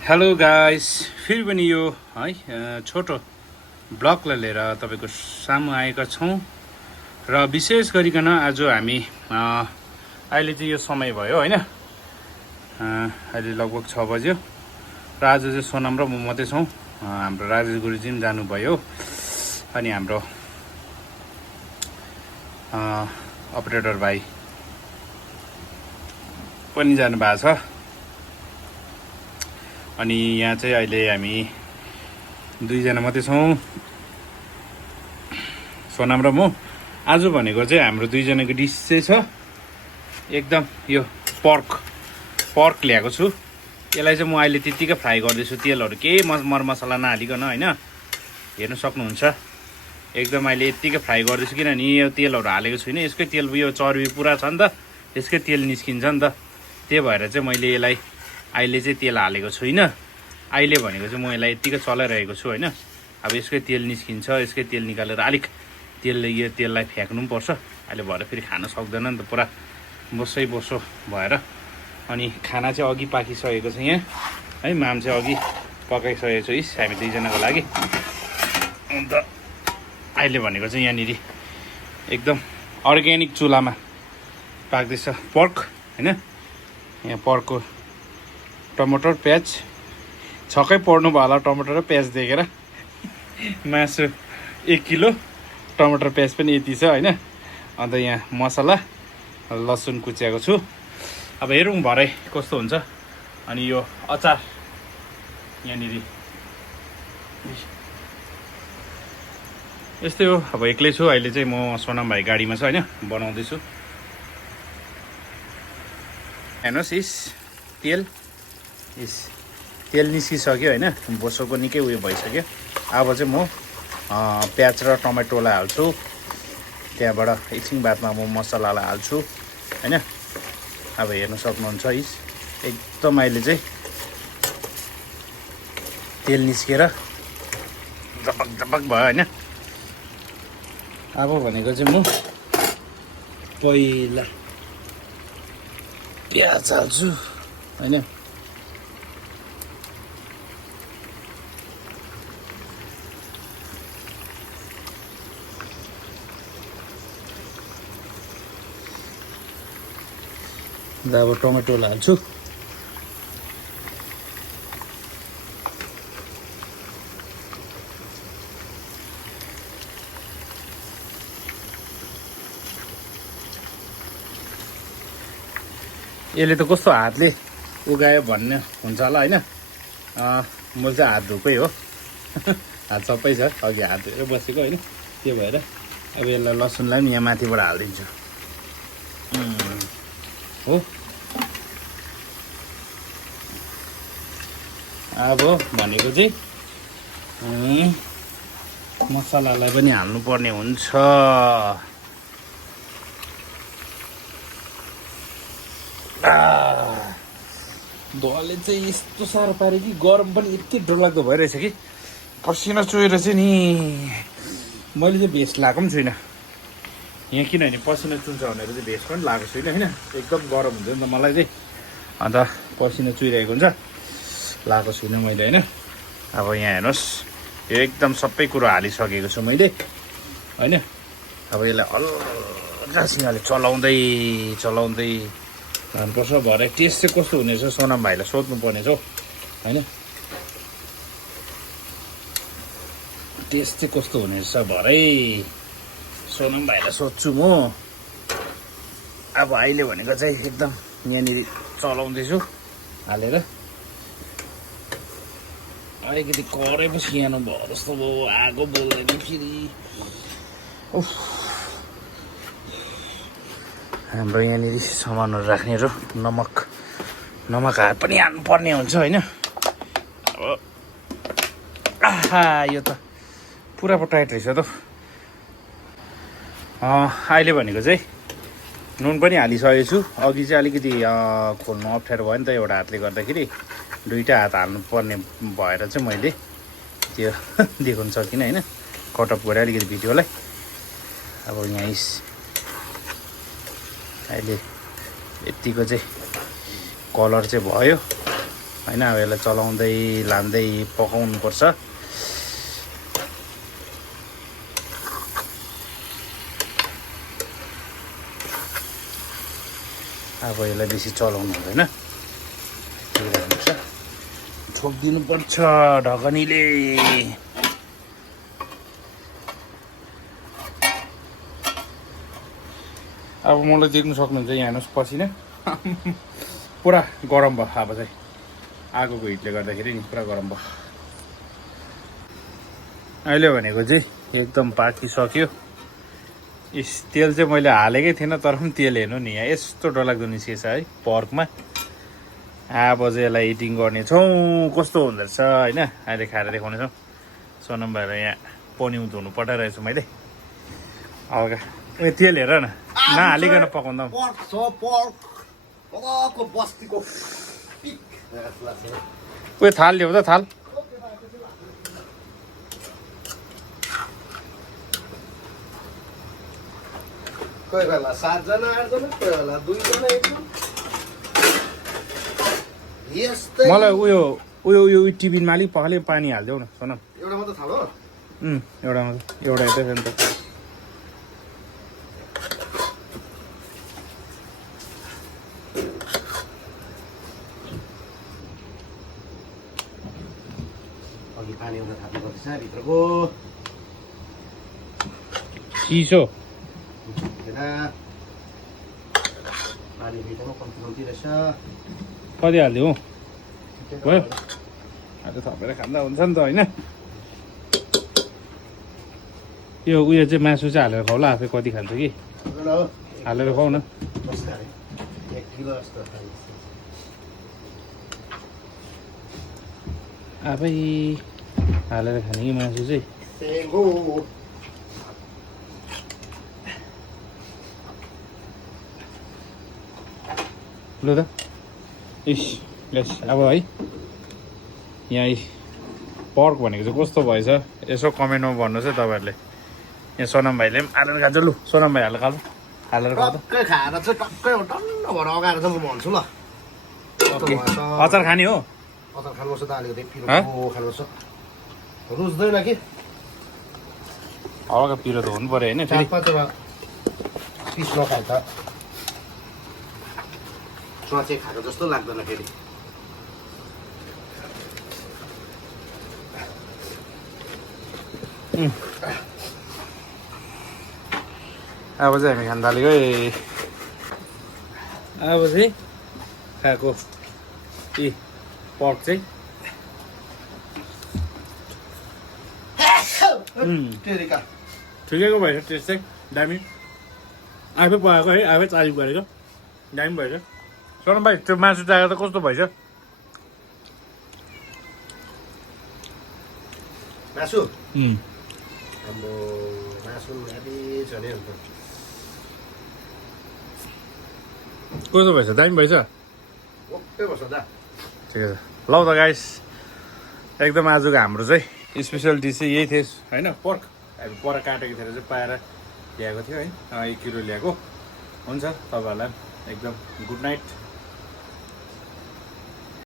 Hello guys, फेरि पनि यो है छोटो ब्लगलाई लिएर तपाईँको सामु आएका छौँ र विशेष गरिकन आज हामी अहिले चाहिँ यो समय भयो होइन। अहिले लगभग 6 बज्यो र आज चाहिँ सोनाम र म मात्रै छौँ। हाम्रो राजेश गुरुजी पनि जानुभयो अनि हाम्रो अपरेटर भाइ पनि जानुभएको छ। अनि यहाँ चाहिँ अहिले हामी दुईजना मात्रै छौँ, सोनाम र म। आज भनेको चाहिँ हाम्रो दुईजनाको डिस चाहिँ छ एकदम यो पर्क ल्याएको छु। यसलाई चाहिँ म अहिले त्यत्तिकै फ्राई गर्दैछु, तेलहरू केही मरमसला नहालिकन होइन। हेर्नु सक्नुहुन्छ एकदम अहिले यत्तिकै फ्राई गर्दैछु, किनभने यो तेलहरू हालेको छुइनँ। यसकै तेल यो चर्बी पुरा छ नि त, यसकै तेल निस्किन्छ नि त। त्यही भएर चाहिँ मैले यसलाई अहिले चाहिँ तेल हालेको छुइनँ। अहिले भनेको चाहिँ म यसलाई यत्तिकै चलाइरहेको छु होइन। अब यसकै तेल निस्किन्छ, यसकै तेल निकालेर अलिक यो तेललाई फ्याँक्नु पनि पर्छ। अहिले भएर फेरि खान सक्दैन नि त, पुरा बोसो भएर। अनि खाना चाहिँ अघि पाकिसकेको छ यहाँ है, माम चाहिँ अघि पकाइसकेको छु हामी दुईजनाको लागि। अन्त अहिले भनेको चाहिँ यहाँनिर एकदम अर्ग्यानिक चुलामा पाक्दैछ पर्क होइन। यहाँ पर्कको टमाटर प्याज छक्कै पर्नु भयो होला, टमाटर र प्याज देखेर। मासु 1 किलो, टमाटर प्याज पनि यति छ होइन। अन्त यहाँ मसला लसुन कुच्याएको छु। अब हेरौँ भरे कस्तो हुन्छ। अनि यो अचार यहाँनिर यस्तै हो। अब एक्लै छु अहिले चाहिँ, म सोनाम भाइ गाडीमा छ होइन, बनाउँदैछु। हेर्नुहोस् तेल निस्किसक्यो होइन, बोसोको निकै उयो भइसक्यो। अब चाहिँ म प्याज र टमाटोलाई हाल्छु, त्यहाँबाट एकछिन बादमा म मसलालाई हाल्छु होइन। अब हेर्नु सक्नुहुन्छ एकदम अहिले चाहिँ तेल निस्केर जपक भयो होइन। अब भनेको चाहिँ म पहिला प्याज हाल्छु होइन। अब टमाटोलाई हाल्छु। यसले त कस्तो हातले उगायो भन्ने हुन्छ होला होइन। मैले चाहिँ हात धोएकै हो हात सबै छ, अघि हात धोएर बसेको होइन। त्यो भएर अब यसलाई लसुनलाई पनि यहाँ माथिबाट हालिदिन्छु हो। अब भनेको चाहिँ मसलालाई पनि हाल्नुपर्ने हुन्छ। धुवाले चाहिँ यस्तो साह्रो पाऱ्यो कि गरम पनि यति डरलाग्दो भइरहेछ कि पसिना चुहेर चाहिँ नि मैले चाहिँ भेस्ट लगाएको पनि छुइनँ यहाँ, किनभने पसिना चुन्छ भनेर चाहिँ भेस्ट पनि लगाएको छुइनँ होइन। एकदम गरम हुन्छ नि त मलाई चाहिँ, अन्त पसिना चुहिरहेको हुन्छ, लगाएको छुइनँ मैले होइन। अब यहाँ हेर्नुहोस् एकदम सबै कुरो हालिसकेको छु मैले होइन। अब यसलाई हल्कासँगले चलाउँदै जानुपर्छ। भरे टेस्ट चाहिँ कस्तो हुनेछ सोनाम भाइलाई सोध्नु पर्नेछ हौ होइन। टेस्ट चाहिँ कस्तो हुनेछ भरे सोनाम भाइलाई सोध्छु म। अब अहिले भनेको चाहिँ एकदम यहाँनिर चलाउँदैछु हालेर। अलिकति कराई पो सानो भयो जस्तो भयो, आगो बोल्दैन फेरि। हाम्रो यहाँनिर सामानहरू राख्नेहरू नमक हात पनि हाल्नुपर्ने हुन्छ होइन। अब यो त पुरा पो टाइट रहेछ त। अहिले भनेको चाहिँ नुन पनि हालिसकेको छु। अघि चाहिँ अलिकति खोल्नु अप्ठ्यारो भयो नि त एउटा हातले गर्दाखेरि, दुईवटा हात हाल्नुपर्ने भएर चाहिँ मैले त्यो देखाउनु सकिनँ होइन। कटअप गरेँ अलिकति भिडियोलाई। अब यहाँ अहिले यतिको चाहिँ कलर चाहिँ भयो होइन। अब यसलाई चलाउँदै लाँदै पकाउनुपर्छ। अब यसलाई बेसी चलाउनु हुँदैन, छोपिदिनुपर्छ ढकनीले। अब मलाई देख्नु सक्नुहुन्छ यहाँ हेर्नुहोस् पसिना पुरा गरम भयो। अब चाहिँ आगोको हिटले गर्दाखेरि नि पुरा गरम भयो। अहिले भनेको चाहिँ एकदम पाकिसक्यो। तेल चाहिँ मैले हालेकै थिइनँ, तर पनि तेल हेर्नु नि यहाँ यस्तो डरलाग्दो निस्केछ है पर्कमा। अब चाहिँ यसलाई एडिटिङ गर्नेछौँ, कस्तो हुँदो रहेछ होइन। अहिले खाएर देखाउनेछौँ। सोनम भाइलाई यहाँ पन्यु धुनु पठाइरहेछु मैले हल्का। तेल हेर न, नहालिकन पकाउँदा उयो थाल ल्याउ त थाल। कोही बेला 7 जना 8 जना, कोही बेला 2 जना 1 जना। यस्तै मलाई उयो टिफिनमा अलिक पखाले पानी हालिदेऊ न सोनम। एउटा मात्र थाल हो। एउटा यतै छ नि त। अघि पानी आउन थाल्नु पर्छ भित्रको। चिसो पानी भित्रमा कम्ती रहेछ। कति हालिदिउँ भयो? आज थपेर खाँदा हुन्छ नि त होइन। यो उयो चाहिँ मासु चाहिँ हालेर खाउला, आफै कति खान्छ कि हालेर खाउ न। 1 किलो जस्तो आफै हालेर खाने कि मासु चाहिँ। लु त इस लेस अब है। यहाँ पर्क भनेको चाहिँ कस्तो भएछ यसो कमेन्टमा भन्नुहोस् है तपाईँहरूले। यहाँ सोनम भाइले पनि हालेर खान्छ। लु सोनम भाइ हालेर खाऊ, हालेर खाऊ त। टक्कै खाएर चाहिँ टक्कै टन्न भएर अगाएर चाहिँ म भन्छु ल। अचार खाने हो? अचार खानुपर्छ त, अलिकति पिरो खानुपर्छ। रुच्दैन कि हल्का पिरो त हुनु पऱ्यो होइन। 4-5 पिस नखाए त चुवाचे खाएको जस्तो लाग्दैन फेरि। अब चाहिँ हामी खान थालेको है। अब चाहिँ खाएको पर्क चाहिँ ठिकैको भएछ, टेस्ट चाहिँ दामी। आफै पकाएको है, आफै तारिफ गरेको दामी भएछ। सोनम भाइ त्यो मासु चाहेको त कस्तो भएछ? मासु हाम्रो मासु हेभी छ नि अन्त। कस्तो भएछ? दामी भएछ? ओके भएछ दा। ठिकै छ। ल त गाइस, एकदम आजको हाम्रो चाहिँ स्पेसल डिस चाहिँ यही थियो होइन। पर्क हामी पर काटेको थिएर चाहिँ पाएर ल्याएको थियो है, 1 किलो ल्याएको। हुन्छ, तपाईँहरूलाई एकदम गुड नाइट।